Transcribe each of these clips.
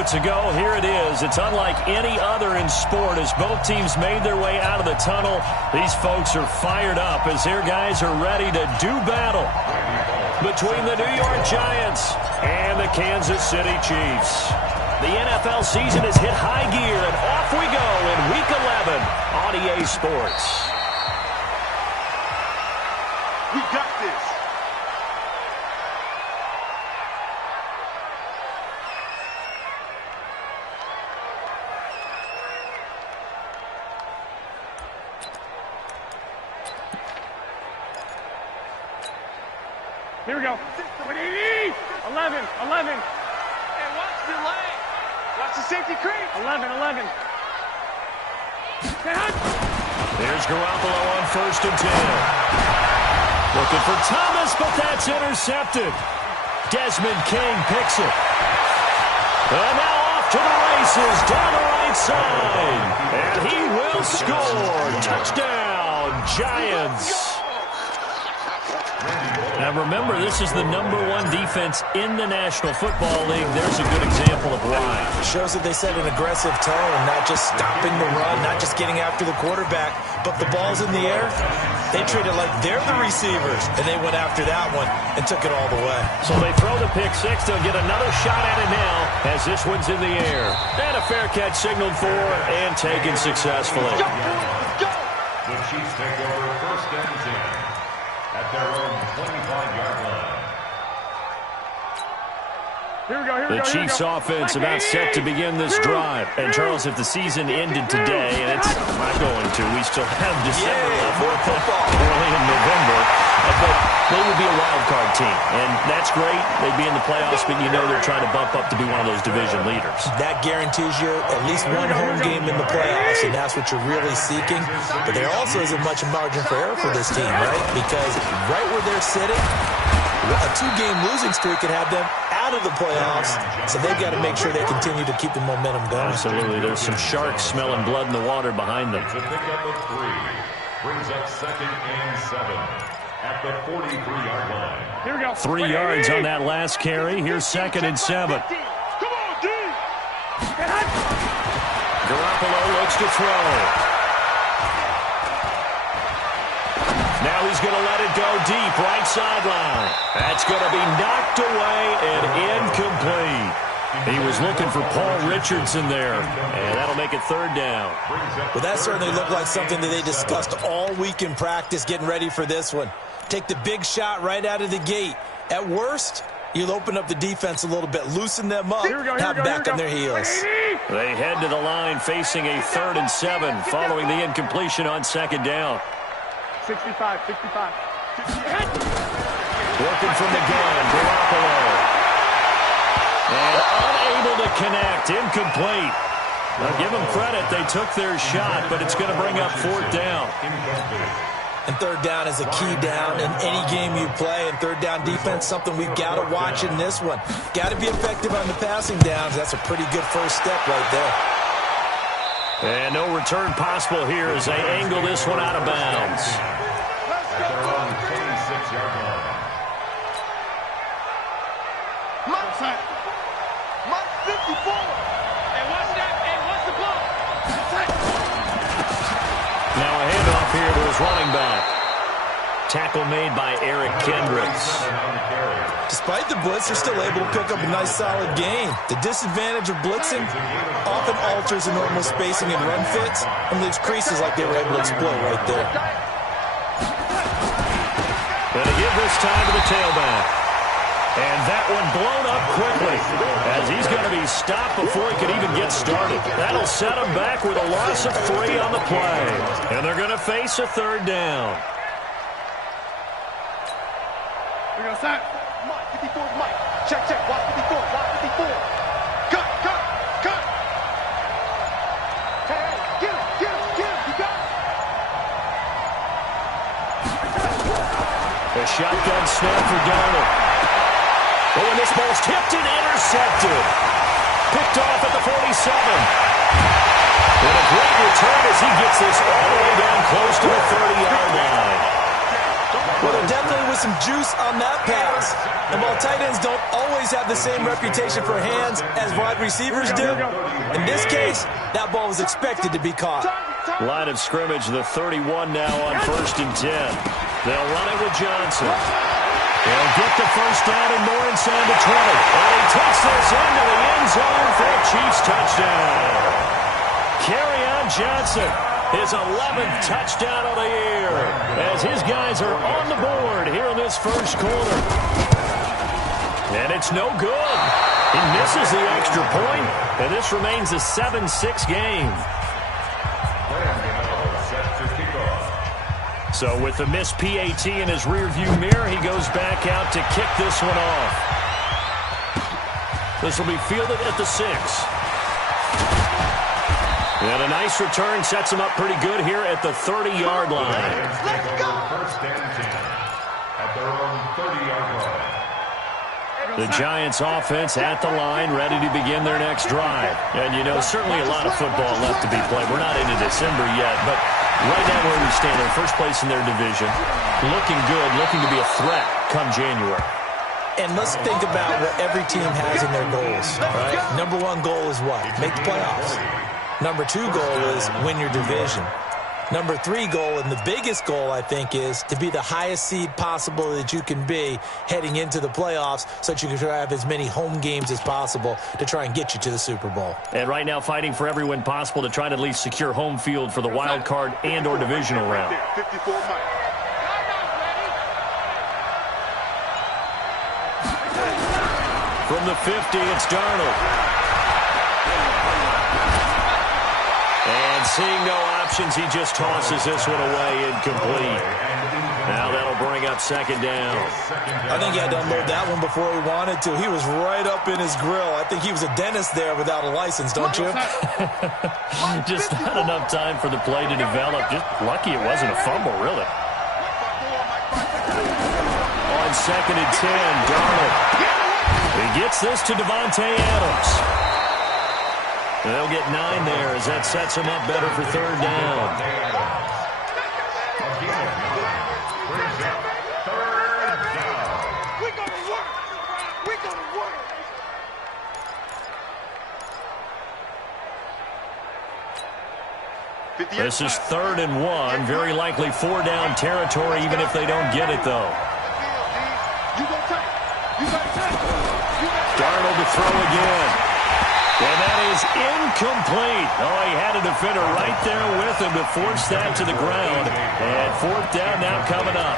moments ago. Here it is. It's unlike any other in sport as both teams made their way out of the tunnel. These folks are fired up as their guys are ready to do battle between the New York Giants and the Kansas City Chiefs. The NFL season has hit high gear, and off we go in Week 11 on EA Sports. We got this. Here we go. 11. And watch the lane. Watch the safety creep. 11. There's Garoppolo on 1st and 10. Looking for Thomas, but that's intercepted. Desmond King picks it. And now off to the races down the right side. And he will score. Touchdown, Giants. Now remember, this is the #1 defense in the National Football League. There's a good example of why. It shows that they set an aggressive tone, not just stopping the run, not just getting after the quarterback, but the ball's in the air. They treat it like they're the receivers, and they went after that one and took it all the way. So they throw the pick six. They'll get another shot at it now as this one's in the air. And a fair catch signaled for and taken successfully. Go. The Chiefs take over 1st and 10 at their own 25-yard line. The Chiefs offense about set to begin this drive. And Charles, if the season ended today, and it's not going to, we still have December left, early in November, but they would be a wild card team. And that's great. They'd be in the playoffs, but you know they're trying to bump up to be one of those division leaders. That guarantees you at least one home game in the playoffs, and that's what you're really seeking. But there also isn't much margin for error for this team, right? Because right where they're sitting, a 2-game losing streak could have them out of the playoffs, so they've got to make sure they continue to keep the momentum going. Absolutely. There's some sharks smelling blood in the water behind them. It's a pickup of 3. Brings up 2nd and 7 at the 43-yard line. Here we go. 3 yards on that last carry. Here's 2nd and 7. Come on, D. Garoppolo looks to throw. Now he's going to let it go deep, right sideline. That's going to be knocked away and incomplete. He was looking for Paul Richardson there, and that'll make it 3rd down. Well, that certainly looked like something that they discussed all week in practice, getting ready for this one. Take the big shot right out of the gate. At worst, you'll open up the defense a little bit, loosen them up, have back on their heels. They head to the line facing a 3rd and 7 following the incompletion on 2nd down. 65. Working from the gun, Garoppolo. And unable to connect, incomplete. Now give them credit, they took their shot, but it's going to bring up 4th down. And 3rd down is a key down in any game you play. And 3rd down defense, something we've got to watch in this one. Got to be effective on the passing downs. That's a pretty good first step right there. And no return possible here as they angle this one out of bounds. At their own 26-yard line. Mark 54. And watch that. And watch the ball. Now a handoff here to his running back. Tackle made by Eric Kendricks. Despite the blitz, they're still able to pick up a nice, solid gain. The disadvantage of blitzing often alters the normal spacing and run fits and leaves creases like they were able to exploit right there. Going to give this time to the tailback. And that one blown up quickly as he's going to be stopped before he could even get started. That'll set him back with a loss of 3 on the play. And they're going to face a 3rd down. We're going to start. Mike, 54, Mike. Check. Watch 54. Cut. Hey, get him. You got it. A shotgun snap for Darnold. Oh, and this ball's tipped and intercepted. Picked off at the 47. And a great return as he gets this all the way down close to the 30-yard line. Well, there definitely was some juice on that pass. And while tight ends don't always have the same reputation for hands as wide receivers do, in this case, that ball was expected to be caught. Line of scrimmage, the 31 now on 1st and 10. They'll run it with Johnson. They'll get the first down and more inside the 20. And he takes this into the end zone for a Chiefs touchdown. Kerryon Johnson, his 11th touchdown of the year, as his guys are on the board here in this first quarter. And it's no good. He misses the extra point, and this remains a 7-6 game. So with the missed PAT in his rearview mirror, he goes back out to kick this one off. This will be fielded at the 6. And a nice return sets him up pretty good here at the 30-yard line. Let's go! First and 10 at their own 30-yard line. The Giants offense at the line, ready to begin their next drive. And, you know, certainly a lot of football left to be played. We're not into December yet, but right now where we stand, they're first place in their division. Looking good, looking to be a threat come January. And let's think about what every team has in their goals, right? Number 1 goal is what? Make the playoffs. Number 2 goal is win your division. Number 3 goal, and the biggest goal, I think, is to be the highest seed possible that you can be heading into the playoffs so that you can have as many home games as possible to try and get you to the Super Bowl. And right now fighting for every win possible to try to at least secure home field for the wild card and or divisional round. 54 Mike. From the 50, it's Darnold. And seeing no options, he just tosses this one away incomplete. Now that'll bring up 2nd down. I think he had to unload that one before he wanted to. He was right up in his grill. I think he was a dentist there without a license, don't you? Just not enough time for the play to develop. Just lucky it wasn't a fumble, really. On 2nd and 10, Darnold. He gets this to Davante Adams. They'll get 9 there as that sets him up better for 3rd down. We're going to work. We're going to work. This is 3rd and 1. Very likely 4-down territory, even if they don't get it, though. Darnold to throw again. And that is incomplete. Oh, he had a defender right there with him to force that to the ground. And 4th down now coming up.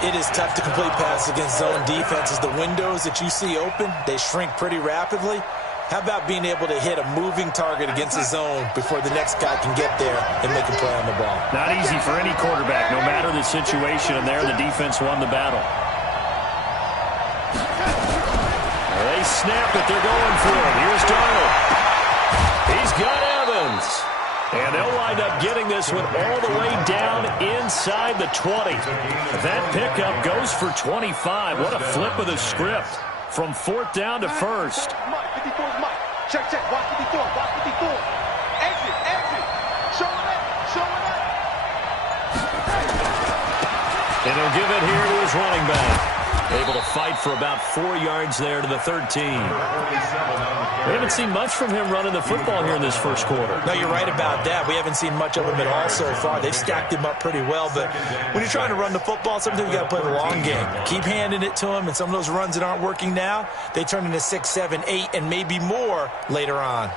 It is tough to complete passes against zone defenses. The windows that you see open, they shrink pretty rapidly. How about being able to hit a moving target against the zone before the next guy can get there and make a play on the ball? Not easy for any quarterback, no matter the situation. And there, the defense won the battle. They snap it. They're going for it. Here's Darnold. He's got Evans. And they'll wind up getting this one all the way down inside the 20. That pickup goes for 25. What a flip of the script from 4th down to 1st. 54 is Mike. Check, check. Watch 54. Watch 54. Exit, exit. Show it up. Show it up. And he'll give it here to his running back. Able to fight for about 4 yards there to the 13. We haven't seen much from him running the football here in this first quarter. No, you're right about that. We haven't seen much of him at all so far. They've stacked him up pretty well, but when you're trying to run the football, sometimes you got to play the long game. Keep handing it to him, and some of those runs that aren't working now, they turn into 6, 7, 8, and maybe more later on.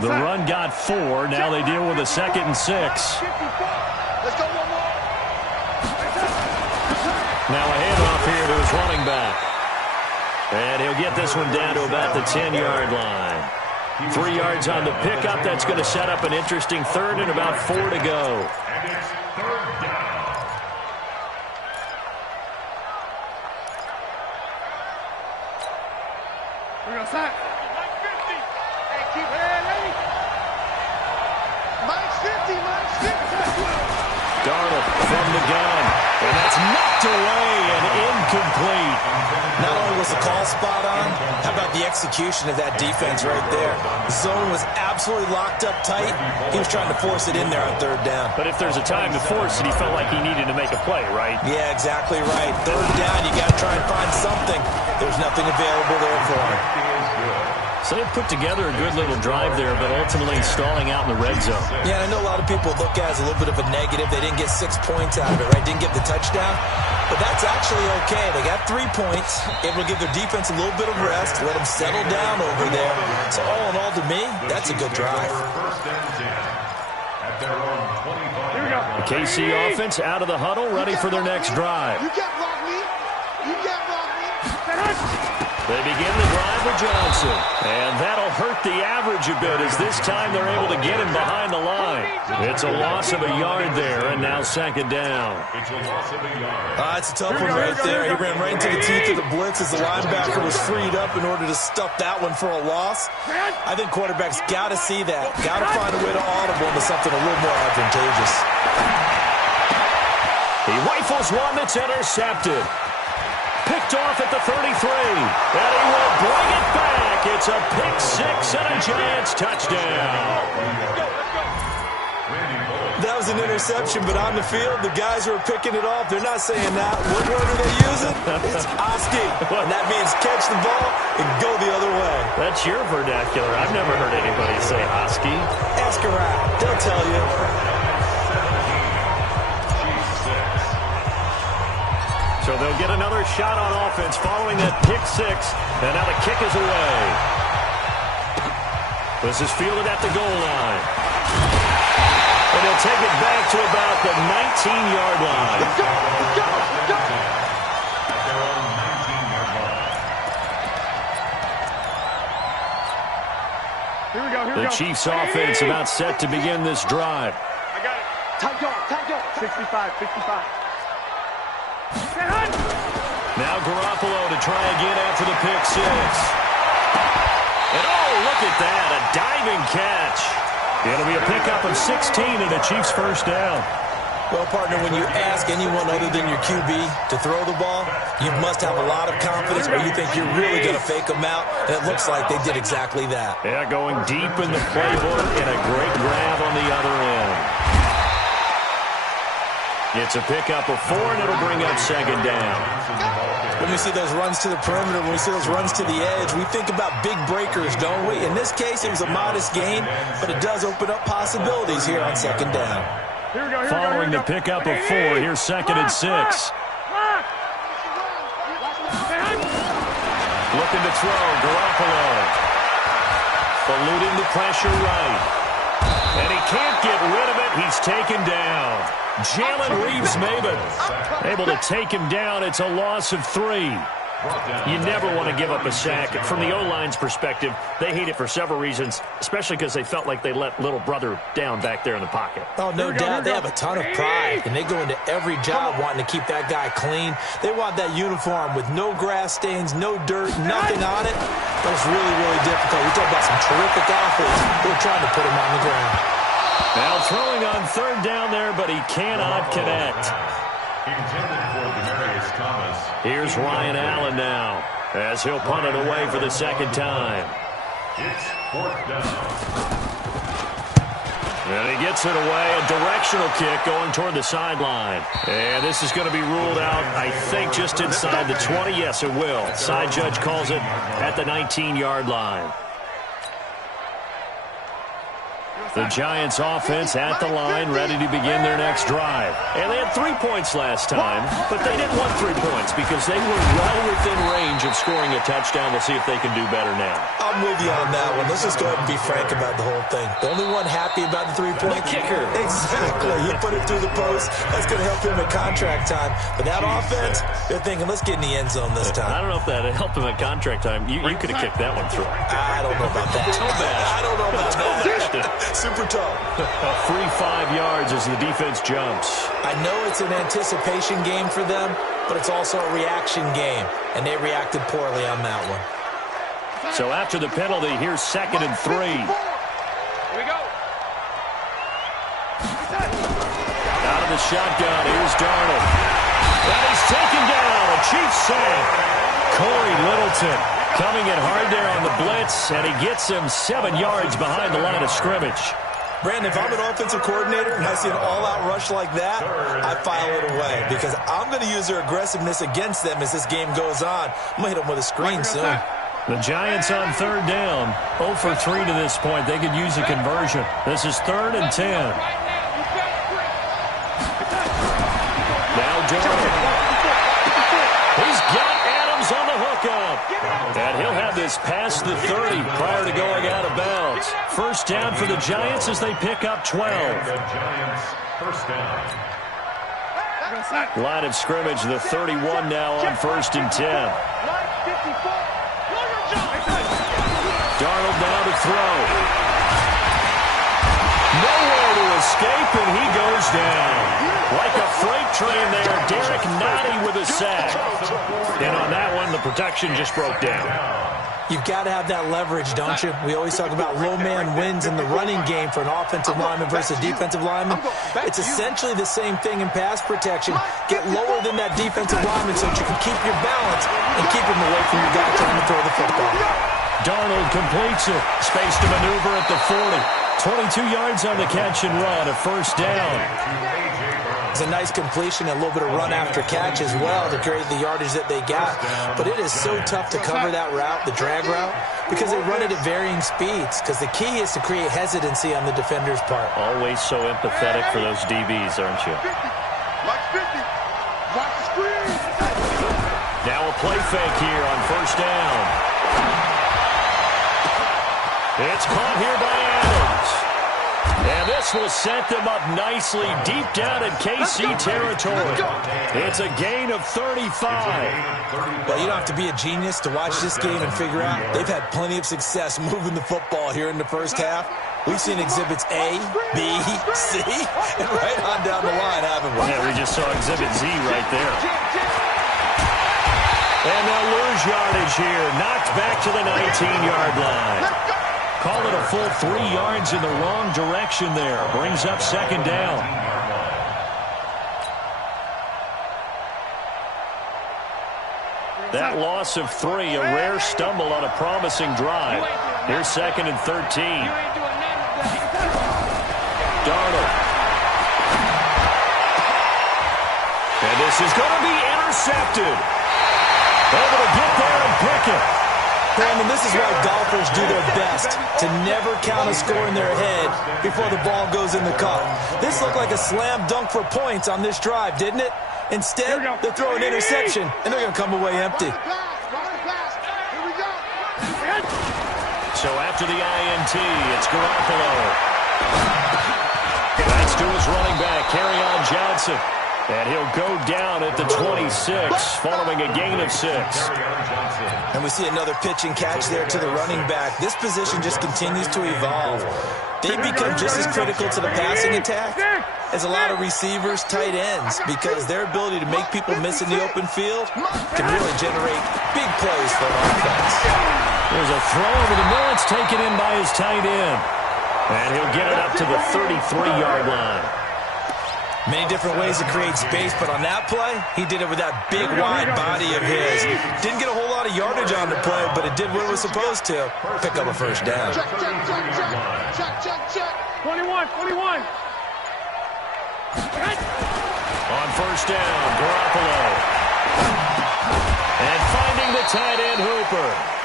The run got 4. Now they deal with a 2nd and 6. Let's go one more. Now a handoff here to his running back. And he'll get this one down to about the 10-yard line. 3 yards on the pickup. That's going to set up an interesting 3rd and about 4 to go. And it's 3rd down. We're going to sack. Mike 50. Hey, keep it ready. Mike's 50. Mike's 50. Darnold from the gun. And that's knocked away and incomplete. Not only was the call spot on, how about the execution of that defense right there? The zone was absolutely locked up tight. He was trying to force it in there on third down. But if there's a time to force it, he felt like he needed to make a play, right? Yeah, exactly right. Third down, you got to try and find something. There's nothing available there for him. So they put together a good little drive there, but ultimately stalling out in the red zone. Yeah, I know a lot of people look at it as a little bit of a negative. They didn't get 6 points out of it, right? Didn't get the touchdown. But that's actually okay. They got 3 points. Able to give their defense a little bit of rest, let them settle down over there. So all in all, to me, that's a good drive. The KC offense out of the huddle, ready for their next drive. You can't block me. You can't block me. They begin the drive with Johnson. And that'll hurt the average a bit as this time they're able to get him behind the line. It's a loss of a yard there, and now second down. It's a loss of a yard. It's a tough one right there. He ran right into the teeth of the blitz as the linebacker was freed up in order to stuff that one for a loss. I think quarterbacks got to see that. Got to find a way to audible into something a little more advantageous. He rifles one that's intercepted. Picked off at the 33, and he will bring it back. It's a pick six and a Giants touchdown. That was an interception, but on the field, the guys who are picking it off, they're not saying that. What word are they using? It's Oski, and that means catch the ball and go the other way. That's your vernacular. I've never heard anybody say Oski. Ask around. They'll tell you. So they'll get another shot on offense following that pick six. And now the kick is away. This is fielded at the goal line. And they'll take it back to about the 19-yard line. Let's go. Let's go. Let's go. Here we go. Here we The go. Chiefs offense about set to begin this drive. I got it. Tight yard. Tight yard. 65, 55. Now Garoppolo to try again after the pick six. And oh, look at that, a diving catch. It'll be a pickup of 16 and a Chiefs first down. Well, partner, when you ask anyone other than your QB to throw the ball, you must have a lot of confidence or you think you're really going to fake them out, and it looks like they did exactly that. Yeah, going deep in the playbook and a great grab on the other end. It's a pickup of 4, and it'll bring up second down. When we see those runs to the perimeter, when we see those runs to the edge, we think about big breakers, don't we? In this case, it was a modest gain, but it does open up possibilities here on second down. Following the pickup of 4, here's second and 6. Looking to throw, Garoppolo. Eluding the pressure right. And he can't get rid of it. He's taken down. Jalen Reeves-Maybin able to take him down. It's a loss of 3. You never want to give up a sack. From the O-line's perspective, they hate it for several reasons, especially because they felt like they let little brother down back there in the pocket. Oh, no doubt. They have a ton of pride, and they go into every job wanting to keep that guy clean. They want that uniform with no grass stains, no dirt, nothing on it. But it's really, really difficult. We talk about some terrific athletes who are trying to put him on the ground. Now throwing on third down there, but he cannot connect. Intended for Demaryius Thomas. Here's Ryan Allen now, as he'll punt it away for the second time. It's fourth down. And he gets it away, a directional kick going toward the sideline. And this is going to be ruled out, I think, just inside the 20. Yes, it will. Side judge calls it at the 19-yard line. The Giants offense at the line, ready to begin their next drive. And they had 3 points last time, but they didn't want 3 points because they were well within range of scoring a touchdown. We'll see if they can do better now. I'm with you on that one. Let's just go ahead and be frank about the whole thing. The only one happy about the 3-point kicker. Exactly. He put it through the post. That's going to help him at contract time. But that offense, they're thinking, let's get in the end zone this time. I don't know if that helped him at contract time. You could have kicked that one through. I don't know about that. I don't know about that. Super tough. A free 5 yards as the defense jumps. I know it's an anticipation game for them, but it's also a reaction game, and they reacted poorly on that one. So after the penalty, here's second and 3. Here we go. Out in the shotgun. Here's Darnold. And he's taken down. A Chiefs sack. Corey Littleton coming in hard there on the blitz, and he gets him 7 yards behind the line of scrimmage. Brandon, if I'm an offensive coordinator and I see an all-out rush like that, I file it away because I'm going to use their aggressiveness against them as this game goes on. I'm going to hit them with a screen soon. The Giants on third down. 0 for 3 to this point. They could use a conversion. This is 3rd and 10. Now Darnold. He's got Adams on the hookup. And he'll have this past the 30 prior to going out of bounds. First down for the Giants as they pick up 12. The Giants, first down. Line of scrimmage, the 31 now on 1st and 10. Darnold now to throw. Nowhere to escape, and he goes down. Like a freight train there, Derek Nottie with a sack. And on that one, the protection just broke down. You've got to have that leverage, don't you? We always talk about low man wins in the running game for an offensive lineman versus a defensive lineman. It's essentially the same thing in pass protection. Get lower than that defensive lineman so that you can keep your balance and keep him away from your guy trying to throw the football. Darnold completes it. Space to maneuver at the 40. 22 yards on the catch and run, a first down. It's a nice completion, a little bit of run after catch as well to create the yardage that they got. But it is so tough to cover that route, the drag route, because they run it at varying speeds. Because the key is to create hesitancy on the defender's part. Always so empathetic for those DBs, aren't you? Watch 50. Watch the screen. Now a play fake here on first down. It's caught here by Adams. And this will set them up nicely deep down in KC territory. It's a gain of 35. Well, you don't have to be a genius to watch this game and figure out they've had plenty of success moving the football here in the first half. We've seen exhibits A, B, C, and right on down the line, haven't we? Yeah, we just saw exhibit Z right there. And they'll lose yardage here. Knocked back to the 19-yard line. Call it a full 3 yards in the wrong direction there. Brings up second down. That loss of 3, a rare stumble on a promising drive. Here's 2nd and 13. Darnold. And this is going to be intercepted. Able to get there and pick it. Brandon, this is why golfers do their best to never count a score in their head before the ball goes in the cup. This looked like a slam dunk for points on this drive, didn't it? Instead, they throw an interception, and they're going to come away empty. So after the INT, it's Garoppolo. That's to his running back, Kerryon Johnson. And he'll go down at the 26, following a gain of 6. And we see another pitch and catch there to the running back. This position just continues to evolve. They become just as critical to the passing attack as a lot of receivers, tight ends, because their ability to make people miss in the open field can really generate big plays for an offense. There's a throw over the middle. It's taken in by his tight end. And he'll get it up to the 33-yard line. Many different ways to create space, but on that play, he did it with that big, wide body of his. Didn't get a whole lot of yardage on the play, but it did what it was supposed to. Pick up a first down. Check, check, check, check. Check, check, check. 21. On first down, Garoppolo. And finding the tight end, Hooper.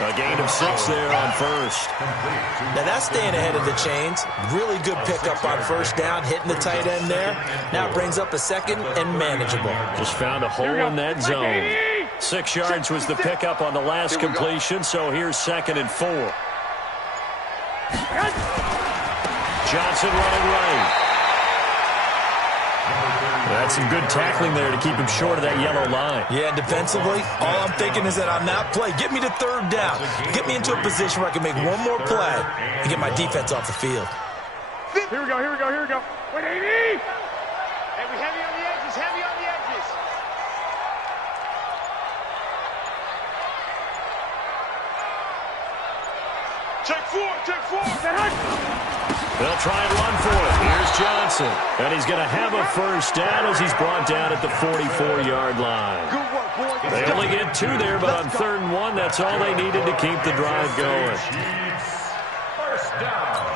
A gain of 6 there on first. Now that's staying ahead of the chains. Really good pickup on first down, hitting the tight end there. Now it brings up a second and manageable. Just found a hole in that zone. 6 yards was the pickup on the last completion, so here's 2nd and 4. Johnson running right. That's some good tackling there to keep him short of that yellow line. Yeah, defensively, all I'm thinking is that on that play, get me to third down. Get me into a position where I can make one more play and get my defense off the field. Here we go. 180. Hey, we heavy on the edges, heavy on the edges. Check four. They'll try and run for it. Here's Johnson. And he's going to have a first down as he's brought down at the 44-yard line. Good work, boys. They only get 2 there, but on 3rd and 1, that's all they needed to keep the drive going. First down.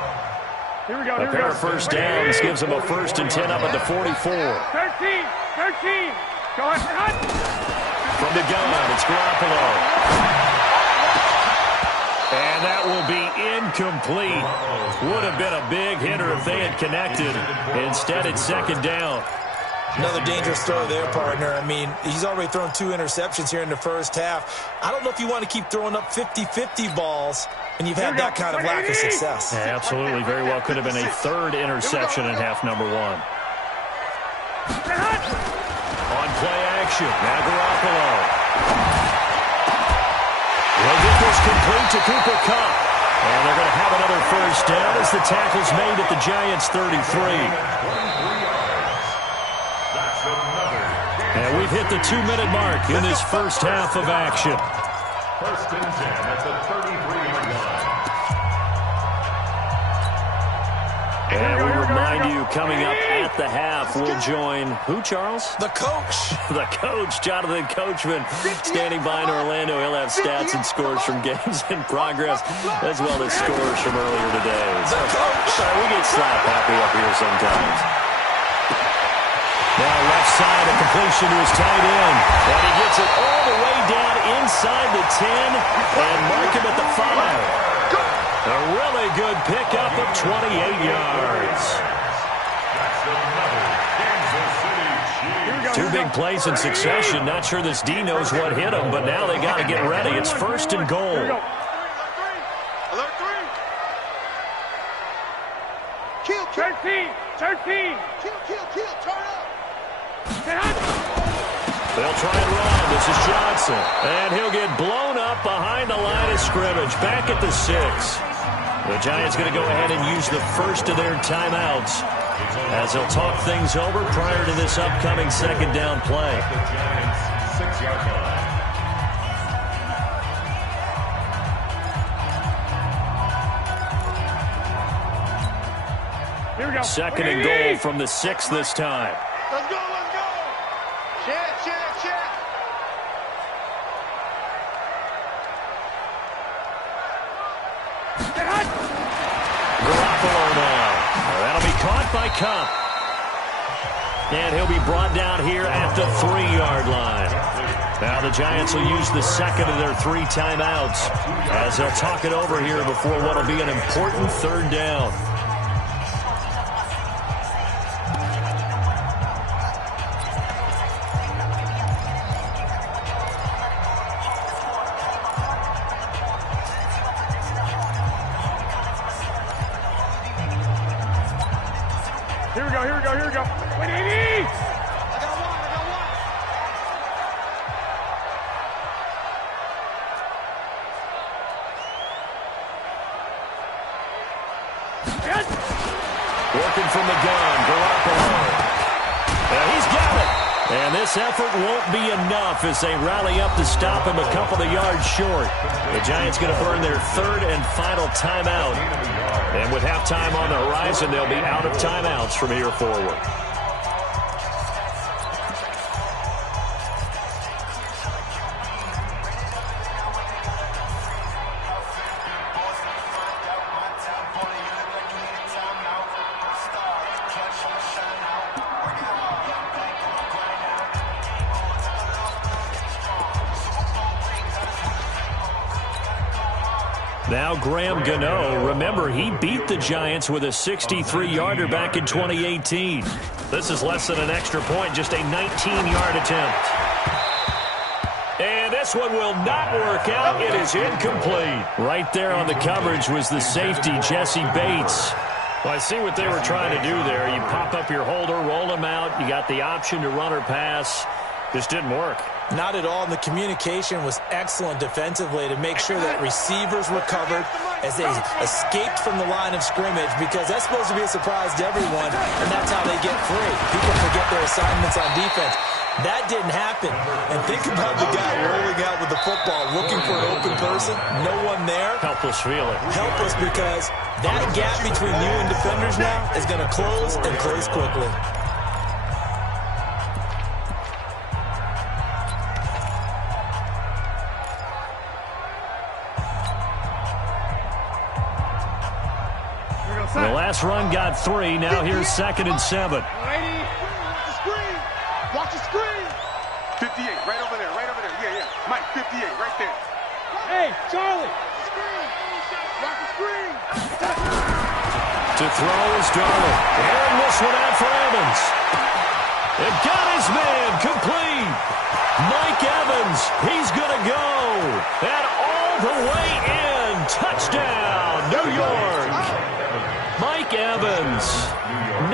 Here we go. A pair of first downs gives them a 1st and 10 up at the 44. 13. Go ahead. From the gun, it's Garoppolo. And that will be incomplete. Would have been a big hitter if they had connected. Instead, it's 2nd down. Another dangerous throw there, partner. I mean, he's already thrown 2 interceptions here in the first half. I don't know if you want to keep throwing up 50-50 balls when you've had that kind of lack of success. Yeah, absolutely. Very well could have been a 3rd interception in half number 1. On play action, now Garoppolo. Will get this complete to Cooper Kupp. And they're going to have another first down as the tackle's made at the Giants' 33. And we've hit the 2-minute mark in this first half of action. 1st and 10 at the 33-yard line. And we remind you, coming up at the half, we'll join who, Charles? The coach. The coach, Jonathan Coachman, standing by in Orlando. He'll have stats and scores from games in progress, as well as scores from earlier today. The coach. Sorry, we get slap happy up here sometimes. Now left side, a completion to his tight end. And he gets it all the way down inside the 10 and mark him at the 5. A really good pickup of 28 yards. Two big plays in succession. Not sure this D knows what hit him, but now they got to get ready. It's 1st and goal. Alert 3. Kill. 13. Kill. Turn up. They'll try and run. This is Johnson. And he'll get blown up behind the line of scrimmage. Back at the 6. The Giants going to go ahead and use the first of their timeouts as they'll talk things over prior to this upcoming 2nd down play. The Giants' 6-yard line. Here we go. 2nd and goal from the 6 this time. Let's go. Check. Garoppolo now. That'll be caught by Kupp. And he'll be brought down here at the 3-yard line. Now the Giants will use the 2nd of their 3 timeouts as they'll talk it over here before what will be an important 3rd down. Here we go. Wait, Amy! I got one. Working from the gun, Garoppolo. And he's got it. And this effort won't be enough as they rally up to stop him a couple of yards short. The Giants going to burn their 3rd and final timeout. And with halftime on the horizon, they'll be out of timeouts from here forward. Now Graham Gano, remember, he beat the Giants with a 63-yarder back in 2018. This is less than an extra point, just a 19-yard attempt. And this one will not work out. It is incomplete. Right there on the coverage was the safety, Jesse Bates. Well, I see what they were trying to do there. You pop up your holder, roll them out. You got the option to run or pass. Just didn't work. Not at all, and the communication was excellent defensively to make sure that receivers were covered as they escaped from the line of scrimmage, because that's supposed to be a surprise to everyone, and that's how they get free. People forget their assignments on defense. That didn't happen. And think about the guy rolling out with the football, looking for an open person. No one there. Helpless feeling. Helpless, because that gap between you and defenders now is going to close and close quickly. The last run got 3. Now here's 2nd and 7. Watch the screen. 58, right over there, right over there. Yeah, yeah. Mike, 58, right there. Hey, Charlie. Watch the screen. To throw is Darnold. And this one out for Evans. It got his man complete. Mike Evans, he's going to go. And all the way in. Touchdown, New York. Mike Evans,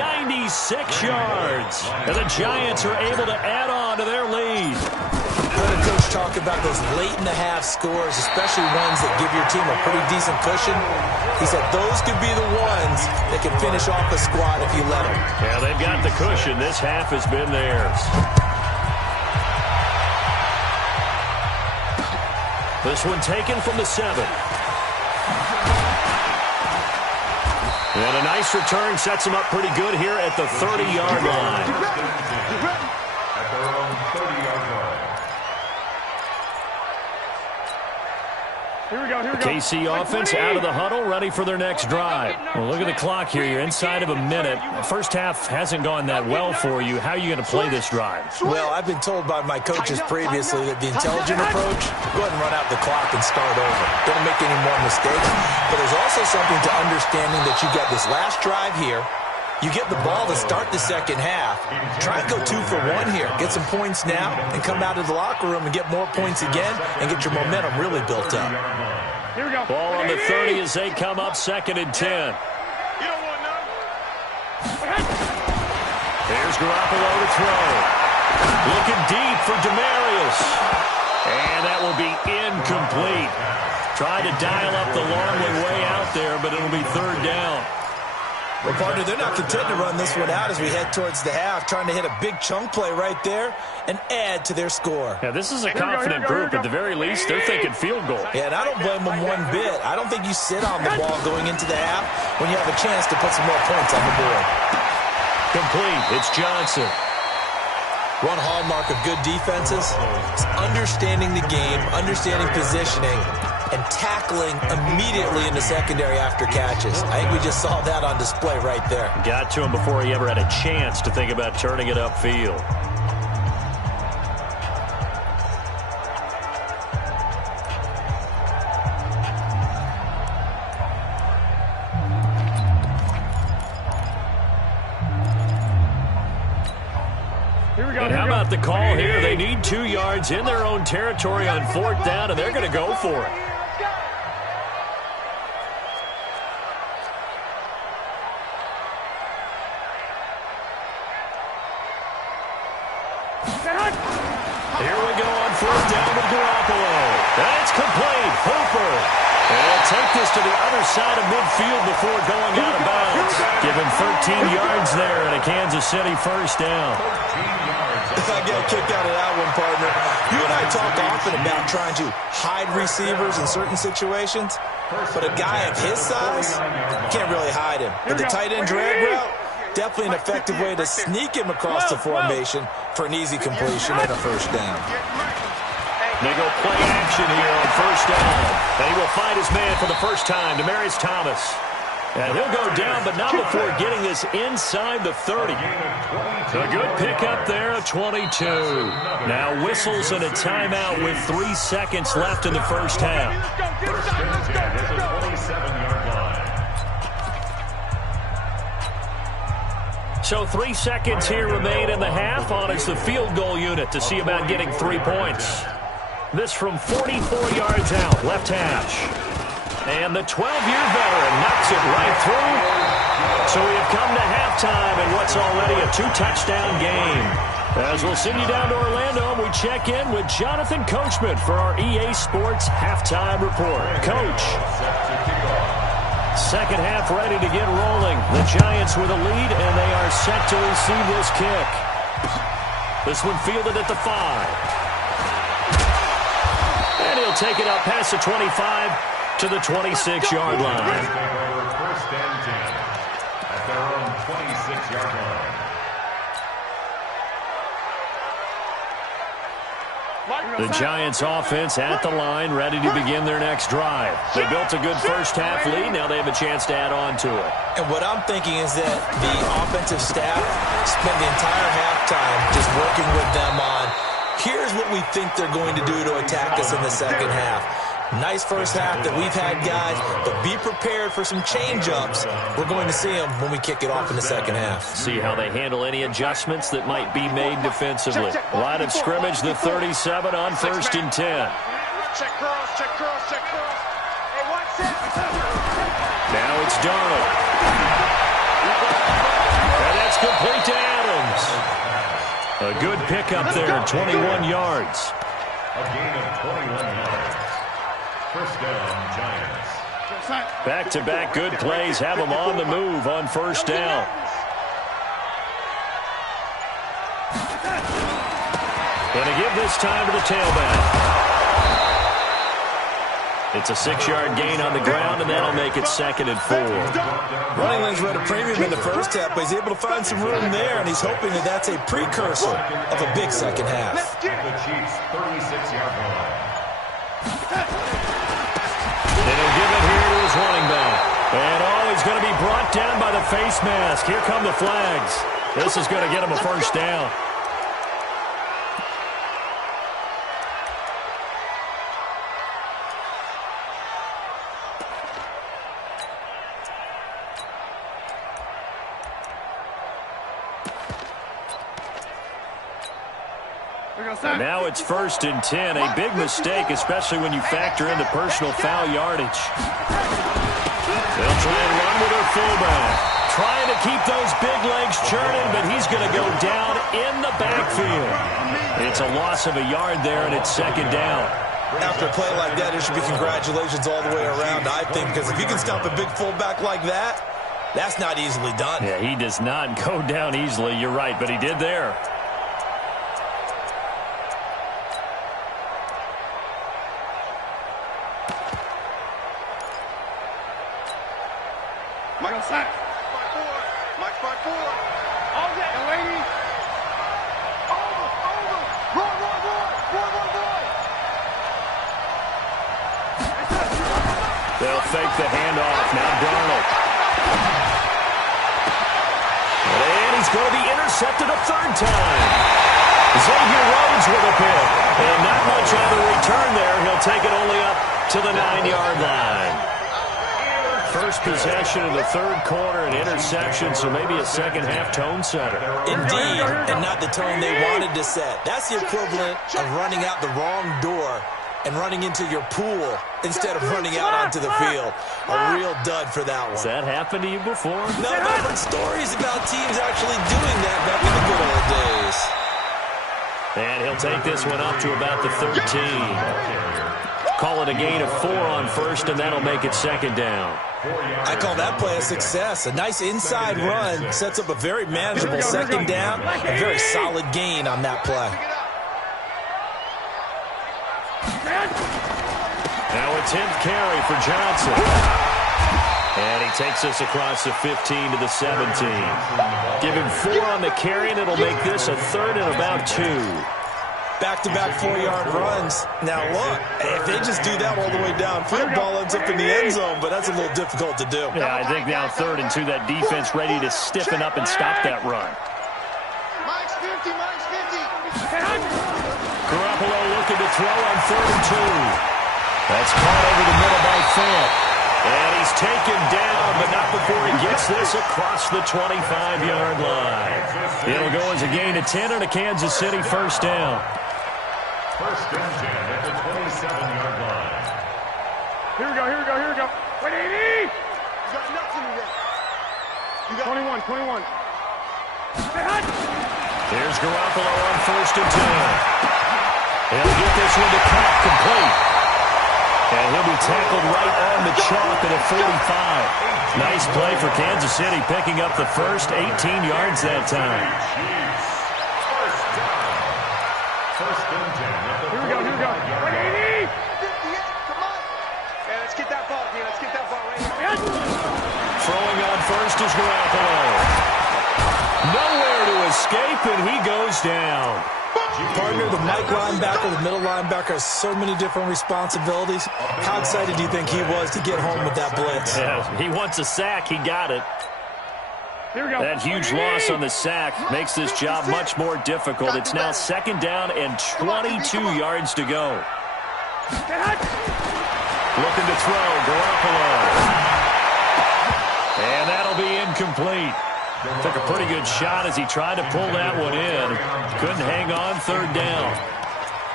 96 yards. And the Giants are able to add on to their lead. Heard a coach talk about those late-in-the-half scores, especially ones that give your team a pretty decent cushion. He said those could be the ones that can finish off a squad if you let them. Yeah, they've got the cushion. This half has been theirs. This one taken from the 7. And a nice return sets them up pretty good here at the 30-yard line. At their own 30-yard line. Here we go, here we go. KC offense out of the huddle, ready for their next drive. Well, look at the clock here. You're inside of a minute. The first half hasn't gone that well for you. How are you going to play this drive? Well, I've been told by my coaches previously that the intelligent approach, go ahead and run out the clock and start over. Don't make any more mistakes. But there's also something to understanding that you got this last drive here. You get the ball to start the second half. Try and go 2 for 1 here. Get some points now and come out of the locker room and get more points again and get your momentum really built up. Here we go. Ball on the 30 as they come up 2nd and 10. You don't want none. There's Garoppolo to throw. Looking deep for Demaryius. And that will be incomplete. Tried to dial up the long way out there, but it'll be 3rd down. Well, partner, they're not content to run this one out as we head towards the half, trying to hit a big chunk play right there and add to their score. Yeah, this is a confident group. At the very least, they're thinking field goal. Yeah, and I don't blame them one bit. I don't think you sit on the ball going into the half when you have a chance to put some more points on the board. Complete. It's Johnson. One hallmark of good defenses is understanding the game, understanding positioning, and tackling immediately in the secondary after catches. I think we just saw that on display right there. Got to him before he ever had a chance to think about turning it upfield. And how about the call here? They need 2 yards in their own territory on 4th down, and they're going to go for it. Here we go on 4th down with Garoppolo. That's complete. Hooper. And he'll take this to the other side of midfield before going out of bounds. Give him 13 yards there and a Kansas City 1st down. I got kicked out of that one, partner. You and I talk often about trying to hide receivers in certain situations, but a guy of his size can't really hide him. But the tight end drag route, definitely an effective way to sneak him across the formation for an easy completion and a 1st down. They go play action here on 1st down. And he will find his man for the first time, Demaryius Thomas. And he'll go down, but not before getting this inside the 30. A good pickup there at 22. Now whistles and a timeout with 3 seconds left in the first half. First and 10 at the 27-yard line. So 3 seconds here remain in the half on as the field goal unit to see about getting 3 points. This from 44 yards out, left hash. And the 12-year veteran knocks it right through. So we have come to halftime in what's already a 2-touchdown game. As we'll send you down to Orlando, we check in with Jonathan Coachman for our EA Sports Halftime Report. Coach. Set to kick off. Second half ready to get rolling. The Giants with a lead, and they are set to receive this kick. This one fielded at the 5. And he'll take it up past the 25 to the 26-yard line. First and 10 at their own 26-yard line. The Giants offense at the line, ready to begin their next drive. They built a good first half lead. Now they have a chance to add on to it. And what I'm thinking is that the offensive staff spent the entire halftime just working with them on, here's what we think they're going to do to attack us in the second half. Nice first half that we've had, guys, but be prepared for some change-ups. We're going to see them when we kick it off in the second half. See how they handle any adjustments that might be made defensively. Line of scrimmage, the 37 on first and 10. Check curls, check curls, check curls. Hey, watch that. Now it's Darnold. And that's complete to Adams. A good pickup there, 21 yards. A gain of 21 yards. First down, Giants. Back-to-back good plays have them on the move on first down. Going to give this time to the tailback. It's a 6-yard gain on the ground, and that'll make it second and 4. Running lanes were at a premium in the first half, but he's able to find some room there, and he's hoping that that's a precursor of a big second half. At the Chiefs' 36-yard line. And he'll give it here to his running back. And he's going to be brought down by the face mask. Here come the flags. This is going to get him a first down. Now it's first and 10. A big mistake, especially when you factor in the personal foul yardage. They'll try and run with their fullback. Trying to keep those big legs churning, but he's going to go down in the backfield. It's a loss of a yard there, and it's second down. After a play like that, there should be congratulations all the way around, I think, because if you can stop a big fullback like that, that's not easily done. Yeah, he does not go down easily. You're right, but he did there. Michael Sack. Mike spot 4. All day, lady. Over. Roy. They'll fake the handoff. Now Darnold. And he's going to be intercepted a third time. Xavier Rhodes with a pick. And not much on the return there. He'll take it only up to the 9-yard line. First possession of the third quarter, an interception, so maybe a second-half tone setter. Indeed, and not the tone they wanted to set. That's the equivalent of running out the wrong door and running into your pool instead of running out onto the field. A real dud for that one. Has that happened to you before? No, I've heard stories about teams actually doing that back in the good old days. And he'll take this one up to about the 13. Call it a gain of 4 on first, and that'll make it second down. I call that play a success. A nice inside run sets up a very manageable second down. A very solid gain on that play. Now a 10th carry for Johnson. And he takes us across the 15 to the 17. Give him 4 on the carry, and it'll make this a third and about 2. Back-to-back 4-yard runs. Now, look, if they just do that all the way downfield, ball ends up in the end zone, but that's a little difficult to do. Yeah, I think now 3rd and 2, that defense ready to stiffen up and stop that run. Mike's 50. Garoppolo looking to throw on 3rd and 2. That's caught over the middle by Fant. And he's taken down, but not before he gets this across the 25-yard line. It'll go as a gain of 10 and a Kansas City first down. First and 10 at the 27-yard line. Here we go. Wait, 80! You got nothing to run. You got 21. Here's Garoppolo on first and 10. He'll get this one to Cobb complete. And he'll be tackled right on the chalk at a 45. Nice play for Kansas City, picking up the first 18 yards that time. First and 10. Here we go. 180. 58, come on. Yeah, let's get that ball, dude. Let's get that ball right here. Throwing on first is Garoppolo. Nowhere to escape, and he goes down. Partner, the Mike linebacker, the middle linebacker has so many different responsibilities. How excited do you think he was to get home with that blitz? Yeah, he wants a sack. He got it. Here we go. That huge loss on the sack makes this job much more difficult. It's now second down and 22 yards to go. Looking to throw, Garoppolo. And that'll be incomplete. Took a pretty good shot as he tried to pull that one in. Couldn't hang on third down.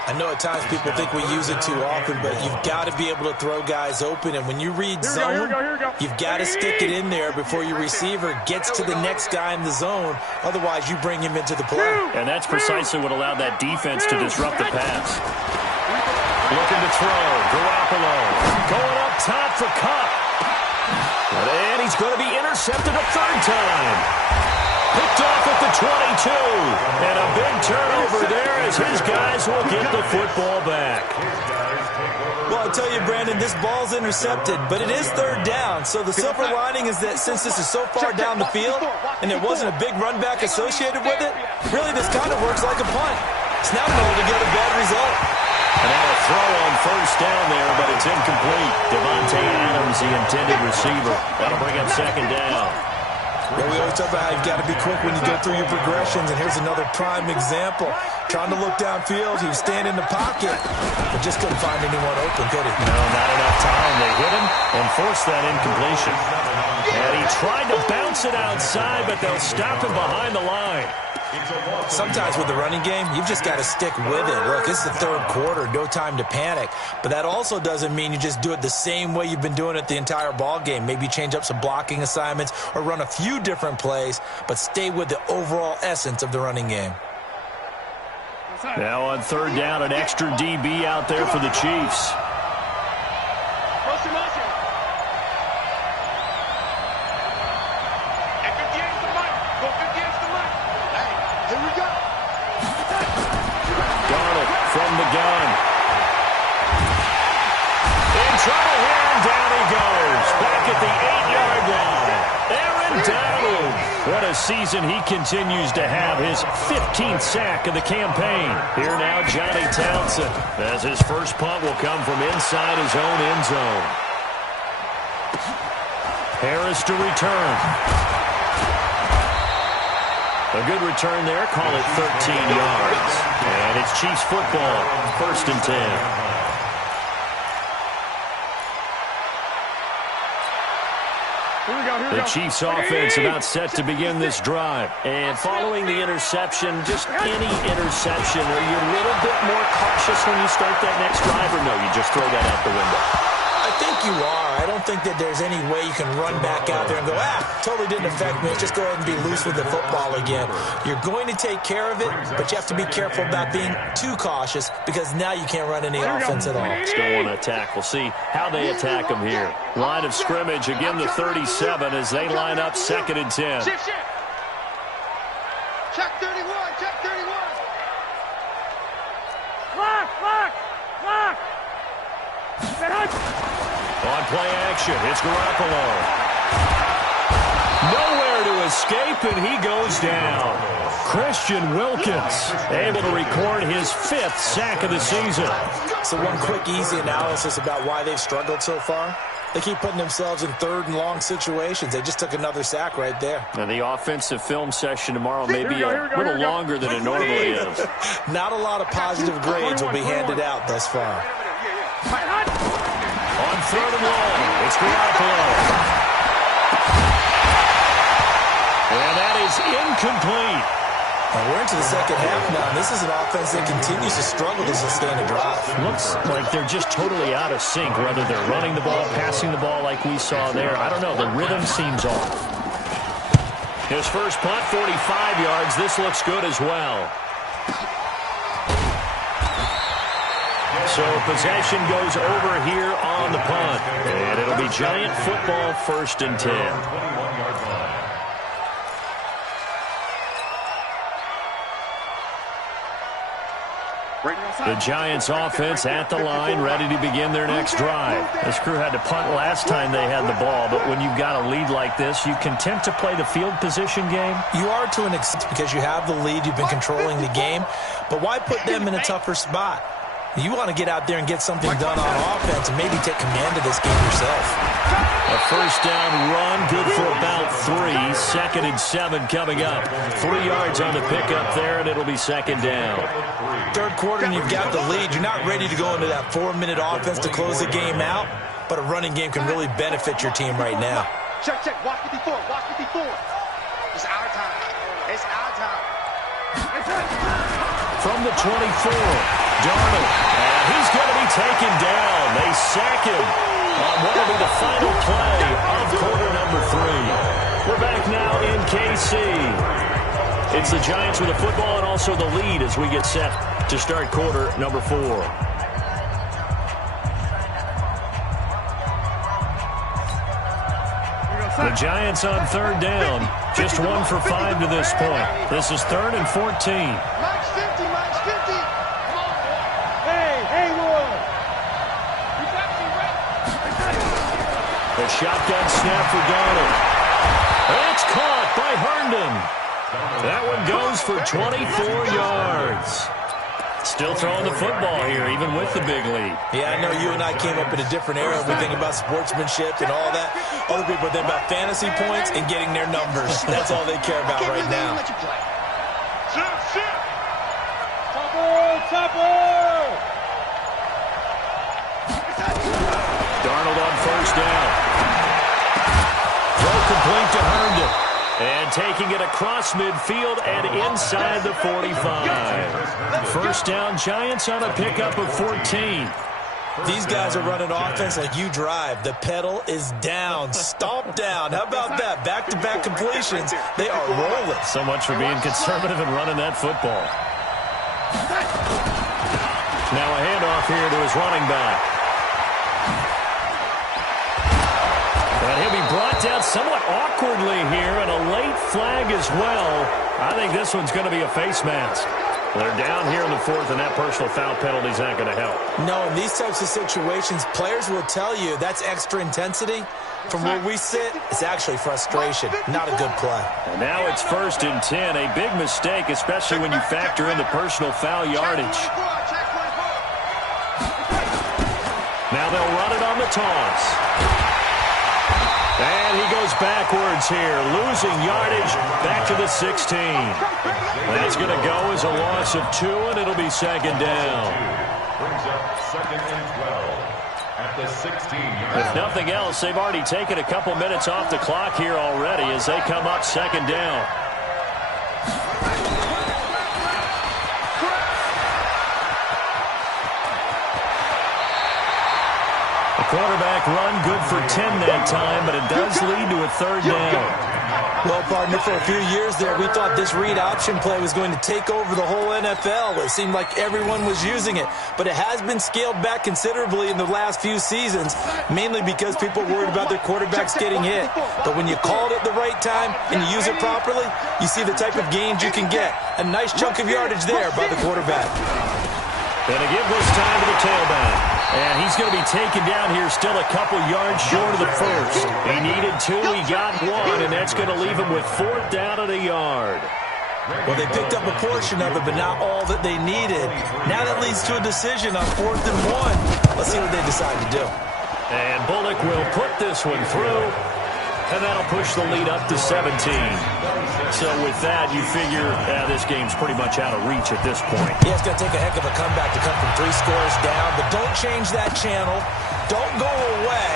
I know at times people think we use it too often, but you've got to be able to throw guys open. And when you read zone, you've got to stick it in there before your receiver gets to the next guy in the zone. Otherwise, you bring him into the play. And that's precisely what allowed that defense to disrupt the pass. Looking to throw, Garoppolo. Going up top for Kupp. And he's going to be intercepted a third time. Picked off at the 22. And a big turnover there as his guys will get the football back. Well, I tell you, Brandon, this ball's intercepted, but it is third down. So the silver lining is that since this is so far down the field and there wasn't a big run back associated with it, really this kind of works like a punt. It's not an altogether bad result. And now a throw on first down there, but it's incomplete. Devontae Adams, the intended receiver. That'll bring up second down. Well, we always talk about how you've got to be quick when you go through your progressions, and here's another prime example. Trying to look downfield, he was standing in the pocket, but just couldn't find anyone open, could he? No, not enough time. They hit him and forced that incompletion. And he tried to bounce it outside, but they'll stop him behind the line. Sometimes with the running game, you've just got to stick with it. Look, it's the third quarter, no time to panic. But that also doesn't mean you just do it the same way you've been doing it the entire ball game. Maybe change up some blocking assignments or run a few different plays, but stay with the overall essence of the running game. Now on third down, an extra DB out there for the Chiefs. From the gun. In trouble here, and down he goes. Back at the 8-yard line. Aaron Donald. What a season he continues to have. His 15th sack of the campaign. Here now, Johnny Townsend. As his first punt will come from inside his own end zone. Harris to return. A good return there. Call it 13 yards. And it's Chiefs football, first and 10. The Chiefs offense about set to begin this drive. And following the interception, just any interception, are you a little bit more cautious when you start that next drive, or no, you just throw that out the window? I think you are. I don't think that there's any way you can run back out there and go, totally didn't affect me. Let's just go ahead and be loose with the football again. You're going to take care of it, but you have to be careful about being too cautious because now you can't run any offense at all. Still want to attack. We'll see how they attack them here. Line of scrimmage, again the 37 as they line up second and 10. Shift. Check 31, check 31. Lock. On play action, it's Garoppolo. Nowhere to escape, and he goes down. Christian Wilkins able to record his 5th sack of the season. So one quick, easy analysis about why they've struggled so far. They keep putting themselves in third and long situations. They just took another sack right there. And the offensive film session tomorrow may be a little longer than it normally is. Not a lot of positive grades will be handed out thus far. On third and long, it's Garoppolo. And that is incomplete. And we're into the second half now, and this is an offense that continues to struggle to sustain a drive. Looks like they're just totally out of sync, whether they're running the ball, passing the ball like we saw there. I don't know. The rhythm seems off. His first punt, 45 yards. This looks good as well. So possession goes over here on the punt. And it'll be Giant football, 1st and 10. 21-yard line. The Giants offense at the line, ready to begin their next drive. This crew had to punt last time they had the ball, but when you've got a lead like this, you content to play the field position game? You are to an extent because you have the lead. You've been controlling the game. But why put them in a tougher spot? You want to get out there and get something done on offense and maybe take command of this game yourself. A 1st down run, good for about 3. 2nd and 7 coming up. 3 yards on the pickup there, and it'll be 2nd down. 3rd quarter, and you've got the lead. You're not ready to go into that 4-minute offense to close the game out, but a running game can really benefit your team right now. Check. Watch it before. It's our time. It's our time. From the 24, Darnold, and he's going to be taken down. They sack him on what will be the final play of quarter number 3. We're back now in KC. It's the Giants with the football and also the lead as we get set to start quarter number 4. The Giants on 3rd down, just 1 for 5 to this point. This is 3rd and 14. Max 50. Hey, Lord. The shotgun snap for Darnold. It's caught by Herndon. That one goes for 24 yards. Still throwing the football here, even with the big lead. Yeah, I know you and I came up in a different era. We think about sportsmanship and all that. Other people think about fantasy points and getting their numbers. That's all they care about right now. Chopper! Darnold on 1st down. Throw complete to Herndon. And taking it across midfield and inside the 45. 1st down, Giants on a pickup of 14. These guys are running offense like you drive. The pedal is down, stomp down. How about that? Back-to-back completions. They are rolling. So much for being conservative and running that football. Now a handoff here to his running back. And he'll be brought down somewhat awkwardly here, and a late flag as well. I think this one's going to be a face mask. They're down here in the 4th, and that personal foul penalty is not going to help. No, in these types of situations, players will tell you that's extra intensity. From where we sit, it's actually frustration, not a good play. And now it's 1st and 10, a big mistake, especially when you factor in the personal foul yardage. Now they'll run it on the toss. And he goes backwards here, losing yardage back to the 16. That's going to go as a loss of 2, and it'll be 2nd down. Brings up 2nd and 12 at the 16-yard line. If nothing else, they've already taken a couple minutes off the clock here already as they come up 2nd down. Quarterback run, good for 10 that time, but it does lead to a 3rd down. Well, partner, for a few years there, we thought this read option play was going to take over the whole NFL. It seemed like everyone was using it, but it has been scaled back considerably in the last few seasons, mainly because people worried about their quarterbacks getting hit. But when you call it at the right time and you use it properly, you see the type of gains you can get. A nice chunk of yardage there by the quarterback. And a give this time to the tailback. And he's going to be taken down here still a couple yards short of the 1st. He needed 2, he got 1, and that's going to leave him with 4th down at a yard. Well, they picked up a portion of it, but not all that they needed. Now that leads to a decision on 4th and 1. Let's see what they decide to do. And Bullock will put this one through, and that'll push the lead up to 17. So with that, you figure this game's pretty much out of reach at this point. Yeah, it's going to take a heck of a comeback to come from 3 scores down, but don't change that channel. Don't go away.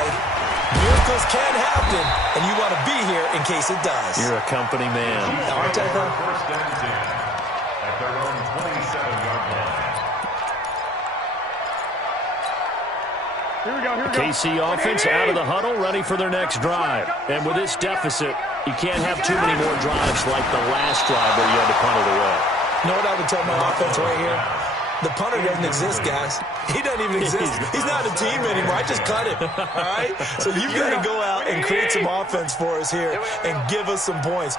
Miracles can happen, and you want to be here in case it does. You're a company man. Aren't I, though? 1st and 10 at their own 27-yard line. Here we go. KC offense out of the huddle, ready for their next drive. And with this deficit, you can't have too many more drives like the last drive where you had to punt it away. You know what I would tell my offense right here? The punter doesn't exist, guys. He doesn't even exist. He's not a team anymore. I just cut him, all right? So you've got to go out and create some offense for us here and give us some points.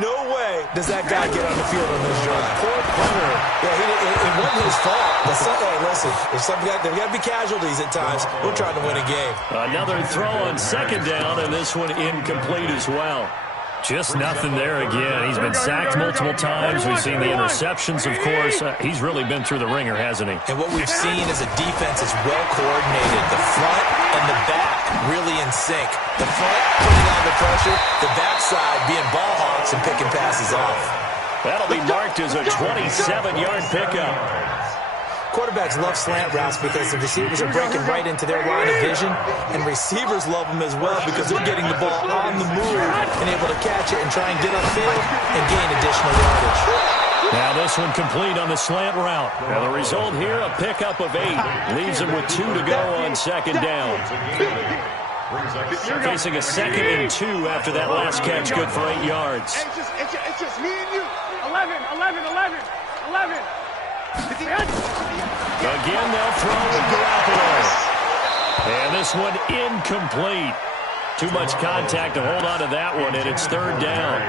No way does that guy get on the field on this drive. Poor punter. Yeah, it wasn't his fault. But hey, listen, there's got to be casualties at times. We're trying to win a game. Another throw on second down, and this one incomplete as well. Just nothing there again. He's been sacked multiple times. We've seen the interceptions, of course. He's really been through the ringer, hasn't he? And what we've seen is a defense that's well coordinated. The front and the back really in sync. The front putting on the pressure, the backside being ball hawks and picking passes off. That'll be marked as a 27-yard pickup. Quarterbacks love slant routes because the receivers are breaking right into their line of vision, and receivers love them as well because they're getting the ball on the move and able to catch it and try and get upfield and gain additional yardage. Now this one complete on the slant route. Now the result here, a pickup of 8. Leaves them with 2 to go on second down. Facing a 2nd and 2 after that last catch, good for 8 yards. It's just me and you. 11. Again, they'll throw with Garoppolo. And this one incomplete. Too much contact to hold on to that one, and it's 3rd down.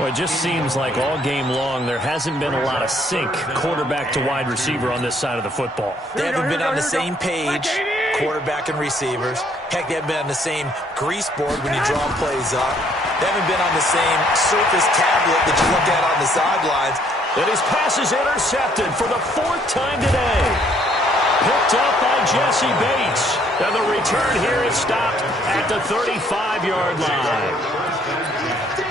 Well, it just seems like all game long there hasn't been a lot of sync quarterback to wide receiver on this side of the football. They haven't been on the same page, quarterback and receivers. Heck, they haven't been on the same grease board when you draw plays up. They haven't been on the same Surface tablet that you look at on the sidelines. And his pass is intercepted for the 4th time today. Picked up by Jesse Bates. And the return here is stopped at the 35-yard line.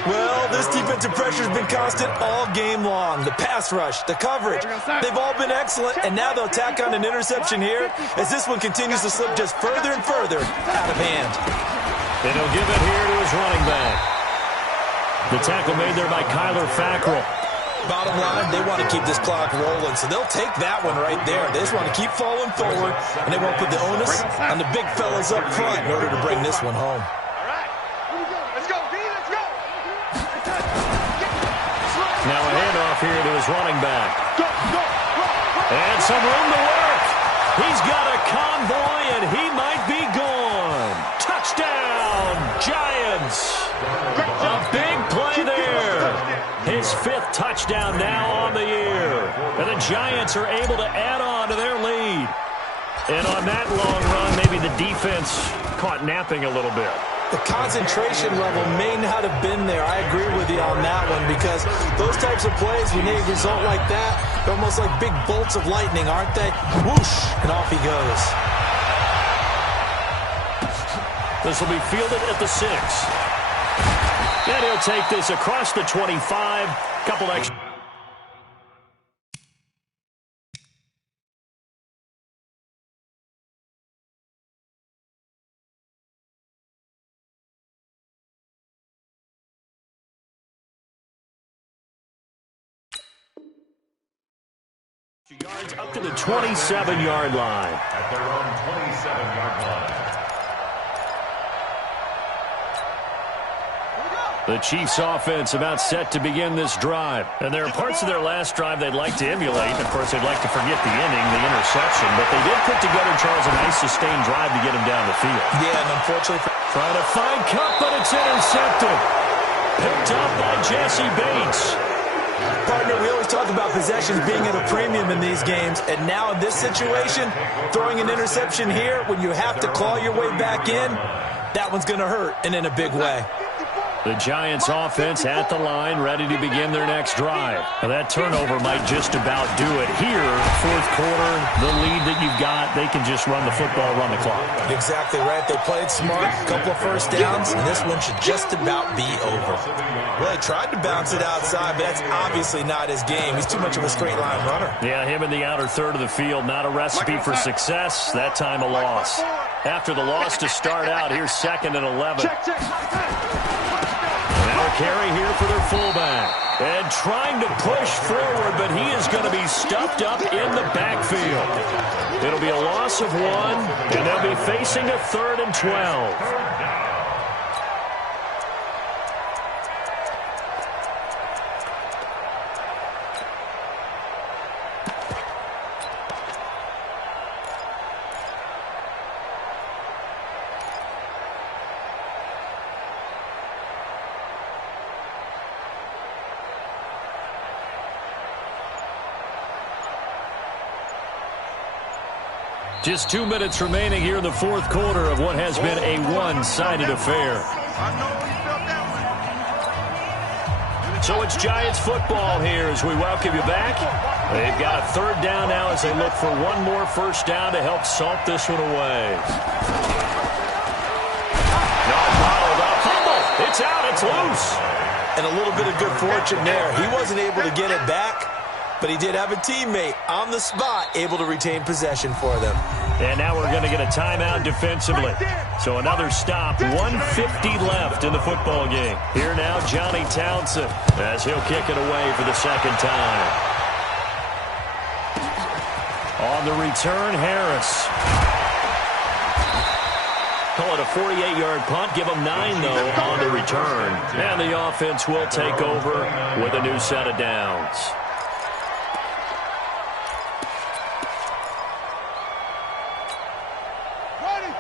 Well, this defensive pressure has been constant all game long. The pass rush, the coverage, they've all been excellent. And now they'll tack on an interception here as this one continues to slip just further and further out of hand. And he'll give it here to his running back. The tackle made there by Kyler Fackrell. Bottom line, they want to keep this clock rolling, so they'll take that one right there. They just want to keep falling forward, and they won't put the onus on the big fellas up front in order to bring this one home. All right. Here we go. Let's go, D. Let's go. Now a handoff here to his running back. Go. And some room to work. He's got a convoy, and he might be gone. Touchdown, Giants. A big play there. His 5th touchdown now on the year. And the Giants are able to add on to their lead. And on that long run, maybe the defense caught napping a little bit. The concentration level may not have been there. I agree with you on that one because those types of plays, when they result like that, they're almost like big bolts of lightning, aren't they? Whoosh, and off he goes. This will be fielded at the 6. And he'll take this across the 25. Couple extra. Yards up to the 27-yard line. At their own 27-yard line. The Chiefs offense about set to begin this drive. And there are parts of their last drive they'd like to emulate. Of course, they'd like to forget the inning, the interception. But they did put together, Charles, a nice sustained drive to get him down the field. Yeah, and unfortunately... Trying to find Kupp, but it's intercepted. Picked up by Jesse Bates. Partner, we always talk about possessions being at a premium in these games, and now in this situation, throwing an interception here when you have to claw your way back in, that one's going to hurt, and in a big way. The Giants offense at the line, ready to begin their next drive. Now that turnover might just about do it here. 4th quarter, the lead that you've got, they can just run the football, run the clock. Exactly right. They played smart, a couple of first downs, and this one should just about be over. Well, he tried to bounce it outside, but that's obviously not his game. He's too much of a straight line runner. Yeah, him in the outer third of the field, not a recipe for success. That time a loss. After the loss to start out, here's 2nd and 11. Check. Now a carry here for their fullback. And trying to push forward, but he is going to be stuffed up in the backfield. It'll be a loss of 1, and they'll be facing a 3rd and 12. Just 2 minutes remaining here in the fourth quarter of what has been a one-sided affair. So it's Giants football here as we welcome you back. They've got a third down now as they look for one more first down to help salt this one away. Not followed up. Fumble. It's out. It's loose. And a little bit of good fortune there. He wasn't able to get it back, but he did have a teammate on the spot able to retain possession for them. And now we're going to get a timeout defensively. So another stop, 1:50 left in the football game. Here now, Johnny Townsend, as he'll kick it away for the second time. On the return, Harris. Call it a 48-yard punt. Give them 9, though, on the return. And the offense will take over with a new set of downs.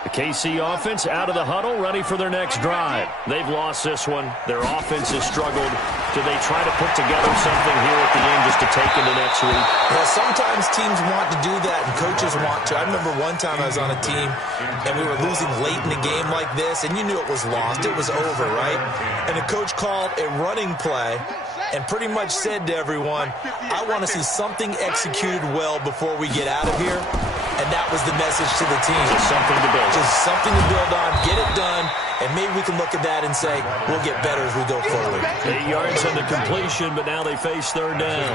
The KC offense out of the huddle, ready for their next drive. They've lost this one. Their offense has struggled. Do they try to put together something here at the end just to take into next week? Yeah, sometimes teams want to do that and coaches want to. I remember one time I was on a team and we were losing late in a game like this, and you knew it was lost. It was over, right? And the coach called a running play and pretty much said to everyone, I want to see something executed well before we get out of here. And that was the message to the team. Just something to build. Just something to build on, get it done, and maybe we can look at that and say, we'll get better as we go forward. 8 yards on the completion, but now they face third down.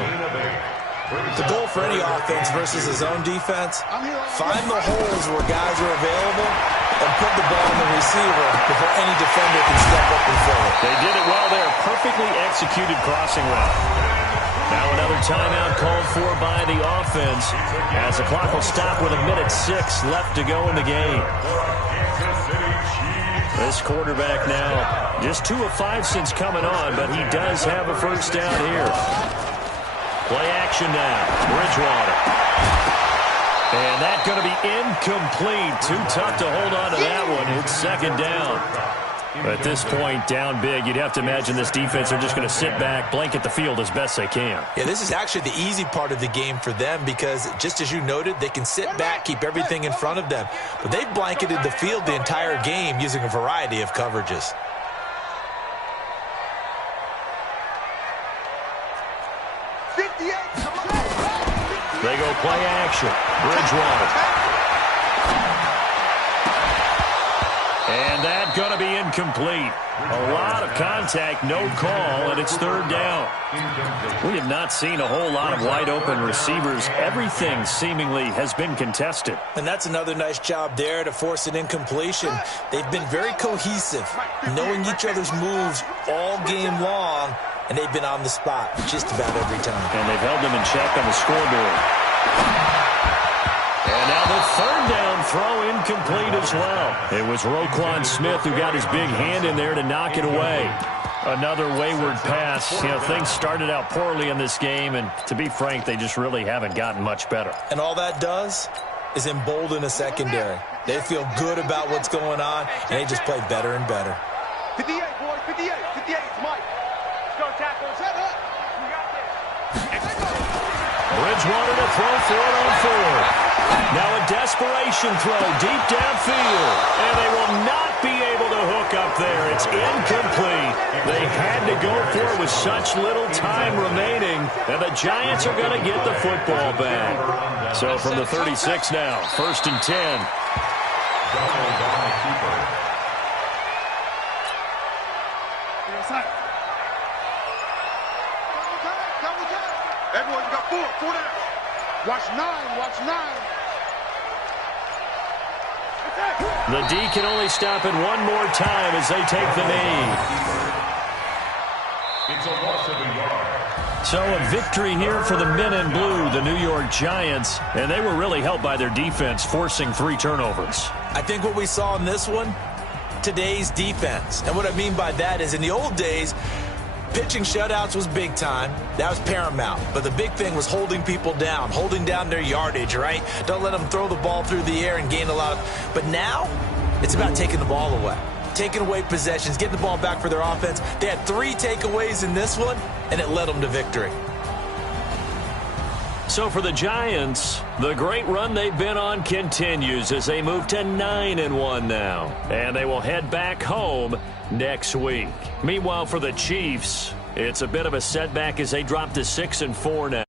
The goal for any offense versus his own defense, find the holes where guys are available and put the ball in the receiver before any defender can step up and fill it. They did it well there. Perfectly executed crossing route. Now another timeout called for by the offense as the clock will stop with 1:06 left to go in the game. This quarterback now just 2 of 5 since coming on, but he does have a first down here. Play action now. Bridgewater. And that's going to be incomplete. Too tough to hold on to that one. It's second down. At this point, down big, you'd have to imagine this defense are just going to sit back, blanket the field as best they can. Yeah, this is actually the easy part of the game for them because, just as you noted, they can sit back, keep everything in front of them. But they've blanketed the field the entire game using a variety of coverages. They go play action. Bridgewater. And that's going to be incomplete. A lot of contact, no call, and it's third down. We have not seen a whole lot of wide-open receivers. Everything seemingly has been contested. And that's another nice job there to force an incompletion. They've been very cohesive, knowing each other's moves all game long, and they've been on the spot just about every time. And they've held them in check on the scoreboard. And now the third down throw incomplete as well. It was Roquan Smith who got his big hand in there to knock it away. Another wayward pass. You know, things started out poorly in this game, and to be frank, they just really haven't gotten much better. And all that does is embolden a secondary. They feel good about what's going on, and they just play better and better. 58, boys, 58. 58, it's Mike. Let's go, tackle. Set up. We got this. Bridgewater to throw for it on 4. Now a desperation throw deep downfield. And they will not be able to hook up there. It's incomplete. They had to go for it with such little time remaining. And the Giants are going to get the football back. So from the 36 now, 1st and 10. Everyone, you got 4 down. Watch 9, watch 9. The D can only stop it one more time as they take the knee. It's a loss of a yard. So a victory here for the men in blue, the New York Giants, and they were really helped by their defense, forcing 3 turnovers. I think what we saw in this one, today's defense. And what I mean by that is in the old days, pitching shutouts was big time. That was paramount. But the big thing was holding people down, holding down their yardage, right? Don't let them throw the ball through the air and gain a lot of... But now, it's about taking the ball away. Taking away possessions, getting the ball back for their offense. They had 3 takeaways in this one, and it led them to victory. So for the Giants, the great run they've been on continues as they move to 9-1 now. And they will head back home next week. Meanwhile, for the Chiefs, it's a bit of a setback as they drop to 6-4 now.